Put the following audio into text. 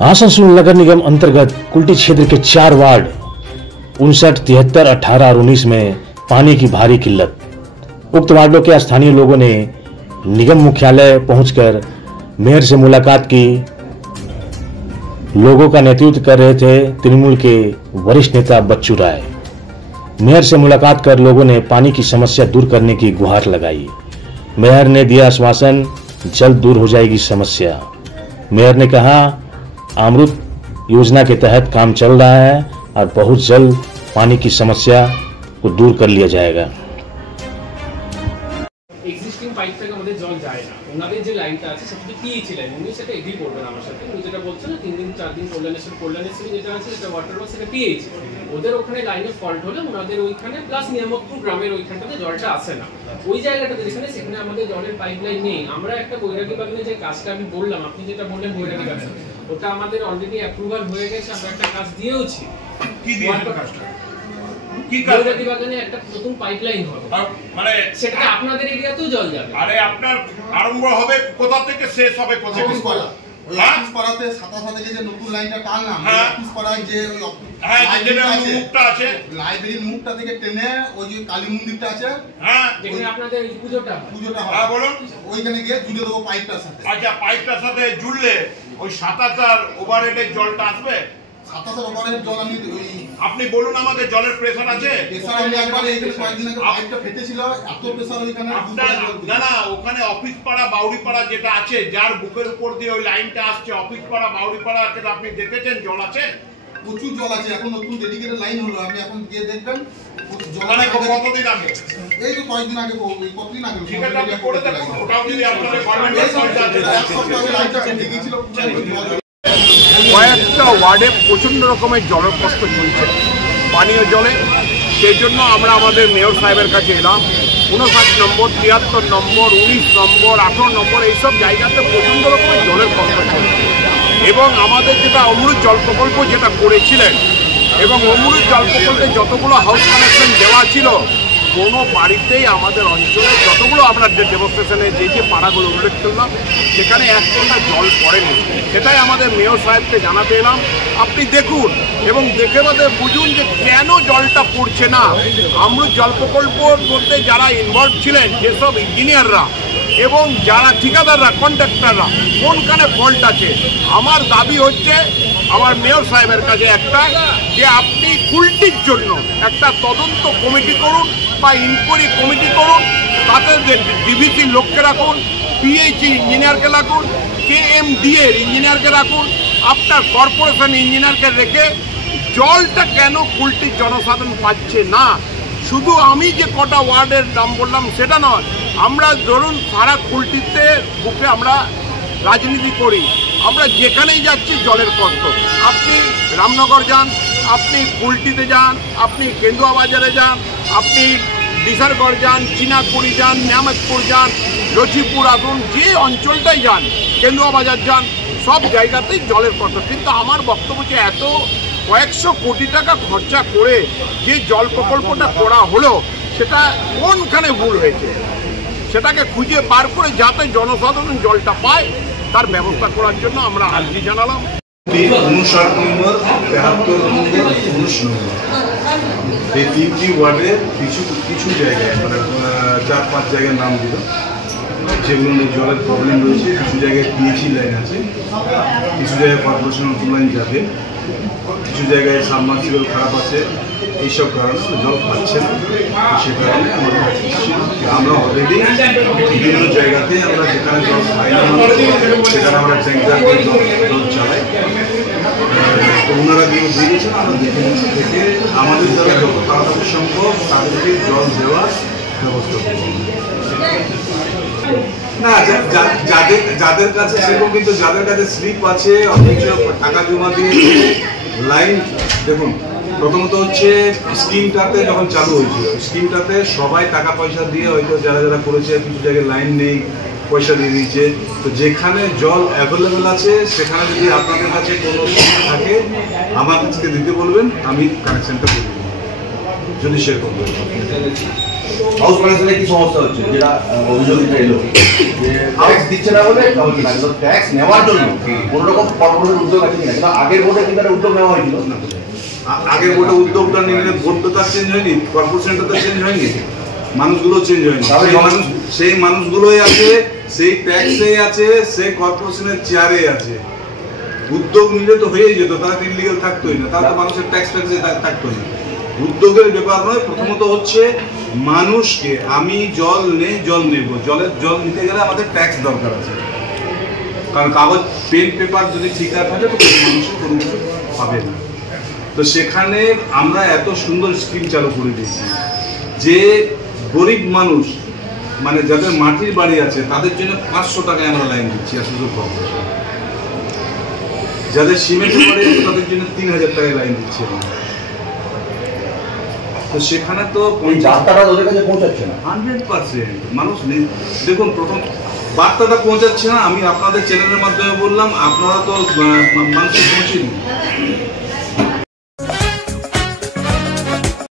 आसनसोल नगर निगम अंतर्गत कुल्टी क्षेत्र के 4 वार्ड 59, 73, 18 और 19 में पानी की भारी किल्लत। उक्त वार्डों के स्थानीय लोगों ने निगम मुख्यालय पहुंचकर मेयर से मुलाकात की। लोगों का नेतृत्व कर रहे थे तृणमूल के वरिष्ठ नेता बच्चू राय। मेयर से मुलाकात कर लोगों ने पानी की समस्या दूर करने की गुहार लगाई। मेयर ने दिया आश्वासन, जल्द दूर हो जाएगी समस्या। मेयर ने कहा, अमृत योजना के तहत काम चल रहा है और बहुत जल्द पानी की समस्या को दूर कर लिया जाएगा। এক্সিস্টিং পাইপ থেকে আমাদের জল যায় না, ওনাদের যে লাইনটা আছে সেটা পিএইচ লাইন, উনি সেটা এগ্রি করবেন আমার সাথে। উনি যেটা বলছেন না 3 দিন 4 দিন কল্যাণেশ্বরী যেটা আছে সেটা ওয়াটার ওয়ার্ক, সেটা পিএইচ। ওদের ওখানে লাইনে ফল্ট হলে ওনাদের ওইখানে প্লাস নিয়ামতপুর গ্রামের ওইখানটাতে জলটা আসে না। ওই জায়গাটাতে যেখানে সেখানে আমাদের জলের পাইপলাইন নেই। আমরা একটা বৈরাগী বাগানে যে কাজটা আমি বললাম, আপনি যেটা বললেন বৈরাগী বাগান, ওটা আমাদের অলরেডি অ্যাপ্রুভাল হয়ে গেছে। আমরা একটা কাজ দিয়েওছি। কি দিয়েছেন কাজটা? কি কাজ? বৈরাগী বাগানে একটা নতুন পাইপলাইন হবে, মানে সেটা আপনাদের এরিয়াতেও জল যাবে। আরে আপনার আরম্ভ হবে কোথা থেকে, শেষ হবে কোথা থেকে? ওই অফিস পাড়াতে 27 থেকে যে নতুন লাইনটা টানলাম, অফিস পাড়ায় যে ওই যেটা মুখটা আছে, লাইব্রেরির মুখটা থেকে টেনে ওই যে কালী মন্দিরটা আছে, যেখানে আপনাদের পুজোটা হয়, বলুন ওইখানে গিয়ে জুড়ে দেবো পাইপটার সাথে। আচ্ছা, পাইপটার সাথে জুড়লে ওই 27 ওভারহেডের জলটা আসবে। 27 ওভারহেড জল আপনি বলুন আমাদের জলের প্রেসার আছে? প্রেসার আমি একবার এইখানে কয়েকদিন আগে পাইপটা ফেটেছিল, এত প্রেসার ওইখানে। না, ওখানে অফিস পাড়া বাউড়ি পাড়া যেটা আছে, যার বুকের উপর দিয়ে ওই লাইনটা আসছে, অফিস পাড়া বাউড়ি পাড়া আছে, আপনি দেখেছেন জল আছে? প্রচুর জল আছে। এখন নতুন ডেডিকেটেড লাইন হলো, আপনি এখন গিয়ে দেখবেন জল আছে। কতদিন আগে? এই তো কয়েকদিন আগে, কতদিন আগে। ঠিক আছে, আপনি করে দেখুন। ওটাও যদি আপনাদের গভর্নমেন্টের সাইডে আছে, এক সপ্তাহ আগে লাইনটা ফেটে গিয়েছিল। কয়েকটা ওয়ার্ডে প্রচণ্ড রকমের জলের কষ্ট চলছে পানীয় জলে। সেই জন্য আমরা আমাদের মেয়র সাহেবের কাছে এলাম। 59 নম্বর, 73 নম্বর, 19 নম্বর, 18 নম্বর, এইসব জায়গাতে প্রচণ্ড রকমের জলের কষ্ট চলছে। এবং আমাদের যেটা অমৃত জল প্রকল্প যেটা করেছিলেন, এবং অমৃত জল প্রকল্পে যতগুলো হাউস কানেকশন দেওয়া ছিল, কোনো বাড়িতেই আমাদের অঞ্চলে যতগুলো আমরা যে ডেমনস্ট্রেশনে যে পাড়াগুলো উল্লেখ করলাম, সেখানে এক ফোঁটা জল পড়েনি। সেটাই আমাদের মেয়র সাহেবকে জানাতে এলাম। আপনি দেখুন এবং দেখে আমাদের বুঝুন যে কেন জলটা পড়ছে না। অমৃত জল প্রকল্পর মধ্যে যারা ইনভলভ ছিলেন, যেসব ইঞ্জিনিয়াররা এবং যারা ঠিকাদাররা, কন্ট্রাক্টররা, কোনখানে ফল্ট আছে। আমার দাবি হচ্ছে আমার মেয়র সাহেবের কাছে একটা, যে আপনি কুল্টির জন্য একটা তদন্ত কমিটি করুন বা ইনকোয়ারি কমিটি করুন, তাতে ডিভিসি লোককে রাখুন, পিএইচই ইঞ্জিনিয়ারকে রাখুন, কেএমডিএ ইঞ্জিনিয়ারকে রাখুন, আপনার কর্পোরেশন ইঞ্জিনিয়ারকে রেখে জলটা কেন কুল্টির জনসাধারণ পাচ্ছে না। শুধু আমি যে কটা ওয়ার্ডের নাম বললাম সেটা নয়, আমরা ধরুন সারা কুল্টিতে বুকে আমরা রাজনীতি করি, আমরা যেখানেই যাচ্ছি জলের কষ্ট। আপনি রামনগর যান, আপনি কুল্টিতে যান, আপনি কেন্দুয়া বাজারে যান, আপনি ডিসারগড় যান, চিনাকুড়ি যান, নিয়ামতপুর যান, লচিপুর আসুন, যে অঞ্চলটাই যান, কেন্দুয়া বাজার যান, সব জায়গাতেই জলের কষ্ট। কিন্তু আমার বক্তব্য যে এত কয়েকশো কোটি টাকা খরচা করে যে জল প্রকল্পটা করা হলো, সেটা কোনখানে ভুল হয়েছে সেটাকে খুঁজে বার করে যাতে জনসাধারণ জলটা পায় তার ব্যবস্থা করার জন্য আমরা আর্জি জানালাম। 59 নম্বর, 73 নম্বর, 19 নম্বর, এই 3টি ওয়ার্ডে কিছু জায়গায় মানে 4-5 জায়গার নাম দিল, যেগুলো নিয়ে জলের প্রবলেম রয়েছে। কিছু জায়গায় পিএইচই লাইন আছে, কিছু জায়গায় কর্পোরেশন লাইন যাবে, কিছু জায়গায় সাবমার্সিবল খারাপ আছে। এইসব কারণে জল পাচ্ছে না। সে কারণে আমরা অলরেডি বিভিন্ন জায়গাতে আমরা যেখানে জল পাই না সেখানে আমরা ট্যাঙ্কার জল চালাই। তো ওনারা গিয়ে দিয়েছেন, আমরা দেখে থেকে আমাদের দ্বারা যত তাড়াতাড়ি সম্ভব তাদেরকে জল দেওয়ার ব্যবস্থা করব। না, যাদের কাছে সেরকম, কিন্তু যাদের কাছে স্লিপ আছে, অথচ টাকা জমা দিয়ে লাইন, দেখুন প্রথমত হচ্ছে স্কিমটাতে যখন চালু হয়েছিল, স্কিমটাতে সবাই টাকা পয়সা দিয়ে হয়তো যারা যারা করেছে, কিছু জায়গায় লাইন নেই, পয়সা দিয়ে দিয়েছে। তো যেখানে জল অ্যাভেলেবেল আছে সেখানে যদি আপনাদের কাছে কোনো থাকে আমার কাছে দিতে বলবেন, আমি কানেকশনটা করে দেবো যদি সেরকম। হাউস ফাইন্যান্সে কি সমস্যা হচ্ছে, যেটা অভিযোগটা এলো যে ট্যাক্স দিচ্ছে না বলে ট্যাক্স নেওয়ার জন্য কোনো রকম কর্পোরেশন উদ্যোগ আছে কিনা? কিন্তু আগের বোর্ডে কিন্তু একটা উদ্যোগ নেওয়া হয়েছিল। আগের বোর্ডে উদ্যোগটা নিলে বোর্ড তো তার চেঞ্জ হয়নি, কর্পোরেশনটা তো চেঞ্জ হয়নি, মানুষগুলো চেঞ্জ হয়নি। সেই মানুষগুলোই আছে, সেই ট্যাক্সে আছে, সেই কর্পোরেশনের চেয়ারে আছে। উদ্যোগ নিলে তো হয়েই যেত, তারা ইলিগাল থাকতোই না, তারা তো মানুষের ট্যাক্স থাকতোই না। উদ্যোগের ব্যাপার নয়, প্রথমত হচ্ছে মানুষকে আমি জল নেই জল নেব, জল নিতে গেলে আমাদের ট্যাক্স দরকার আছে, কারণ কাগজ পেন পেপার যদি ঠিক থাকে তো মানুষের কোনো কিছু পাবে না। তো সেখানে আমরা এত সুন্দর স্কিম চালু করে দিয়েছি যে গরিব মানুষ মানে যাদের মাটির বাড়ি আছে তাদের জন্য 500 টাকায় আমরা লাইন দিচ্ছি আর সুযোগ পাবো। যাদের সিমেন্টের বাড়ি আছে তাদের জন্য 3000 টাকায় লাইন দিচ্ছি আমরা। তো সেখানে তো যাত্রাটা ওদের কাছে পৌঁছাচ্ছে না 100%। মানুষ দেখুন, প্রথম বার্তাটা পৌঁছাচ্ছে না, আমি আপনাদের চ্যানেলের মাধ্যমে বললাম, আপনারা তো মানুষের পৌঁছে দিন।